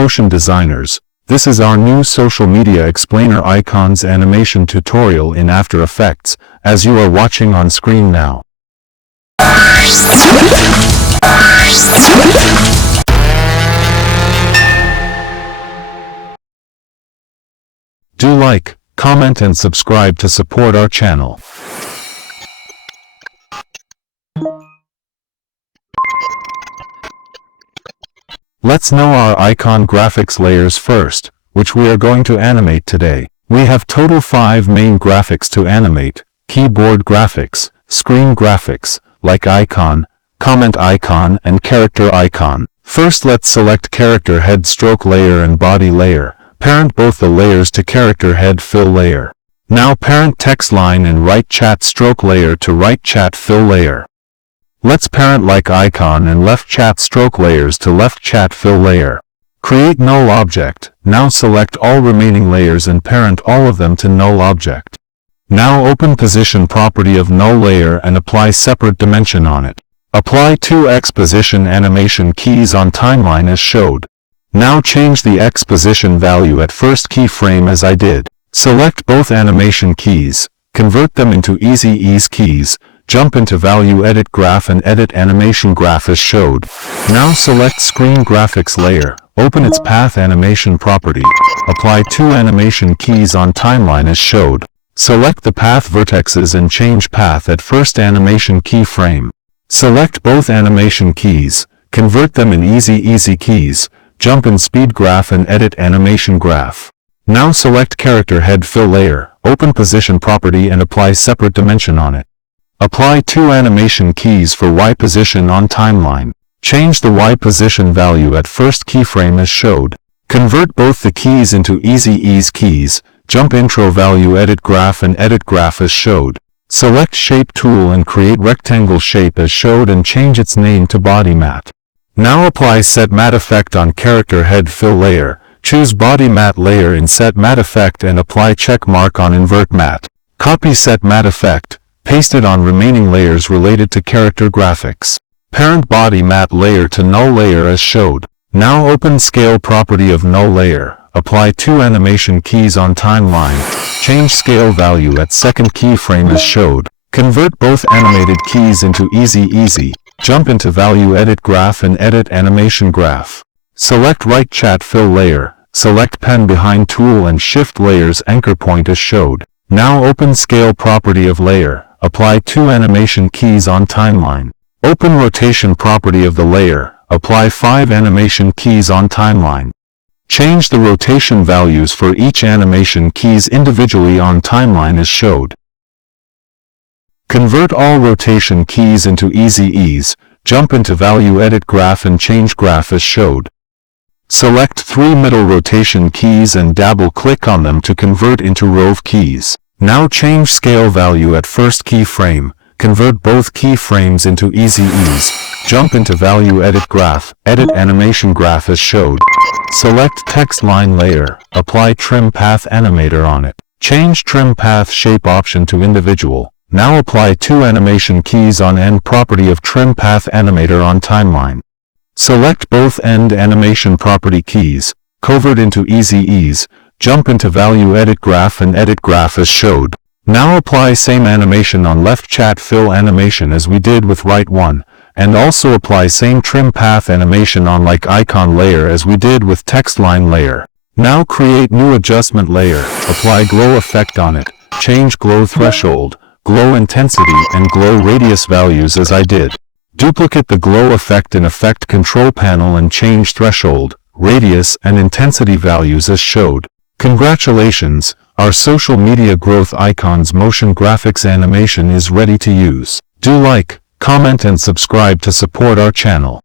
motion designers. This is our new social media explainer icons animation tutorial in After Effects, as you are watching on screen now. Do like, comment and subscribe to support our channel. Let's know our icon graphics layers first, which we are going to animate today. We have total 5 main graphics to animate: keyboard graphics, screen graphics, like icon, comment icon and character icon. First let's select character head stroke layer and body layer. Parent both the layers to character head fill layer. Now parent text line and right chat stroke layer to right chat fill layer. Let's parent like icon and left chat stroke layers to left chat fill layer. Create null object. Now select all remaining layers and parent all of them to null object. Now open position property of null layer and apply separate dimension on it. Apply 2x position animation keys on timeline as showed. Now change the x position value at first keyframe as I did. Select both animation keys, convert them into easy ease keys, jump into value edit graph and edit animation graph as showed. Now select screen graphics layer, open its path animation property, apply 2 animation keys on timeline as showed. Select the path vertexes and change path at first animation keyframe. Select both animation keys, convert them in easy keys, jump in speed graph and edit animation graph. Now select character head fill layer, open position property and apply separate dimension on it. Apply 2 animation keys for Y position on timeline. Change the Y position value at first keyframe as showed. Convert both the keys into easy ease keys, jump intro value edit graph and edit graph as showed. Select shape tool and create rectangle shape as showed and change its name to body matte. Now apply set matte effect on character head fill layer. Choose body matte layer in set matte effect and apply check mark on invert matte. Copy set matte effect, paste it on remaining layers related to character graphics. Parent body matte layer to null layer as showed. Now open scale property of null layer. Apply 2 animation keys on timeline. Change scale value at second keyframe as showed. Convert both animated keys into easy. Jump into value edit graph and edit animation graph. Select right chat fill layer. Select pen behind tool and shift layers anchor point as showed. Now open scale property of layer. Apply 2 animation keys on timeline. Open rotation property of the layer. Apply 5 animation keys on timeline. Change the rotation values for each animation keys individually on timeline as showed. Convert all rotation keys into easy ease. Jump into value edit graph and change graph as showed. Select 3 middle rotation keys and double click on them to convert into rove keys. Now change scale value at first keyframe, convert both keyframes into easy ease, jump into value edit graph, edit animation graph as showed. Select text line layer, apply trim path animator on it. Change trim path shape option to individual. Now apply 2 animation keys on end property of trim path animator on timeline. Select both end animation property keys, convert into easy ease, jump into value edit graph and edit graph as showed. Now apply same animation on left chat fill animation as we did with right one, and also apply same trim path animation on like icon layer as we did with text line layer. Now create new adjustment layer, apply glow effect on it, change glow threshold, glow intensity and glow radius values as I did. Duplicate the glow effect in effect control panel and change threshold, radius and intensity values as showed. Congratulations, our social media growth icons motion graphics animation is ready to use. Do like, comment and subscribe to support our channel.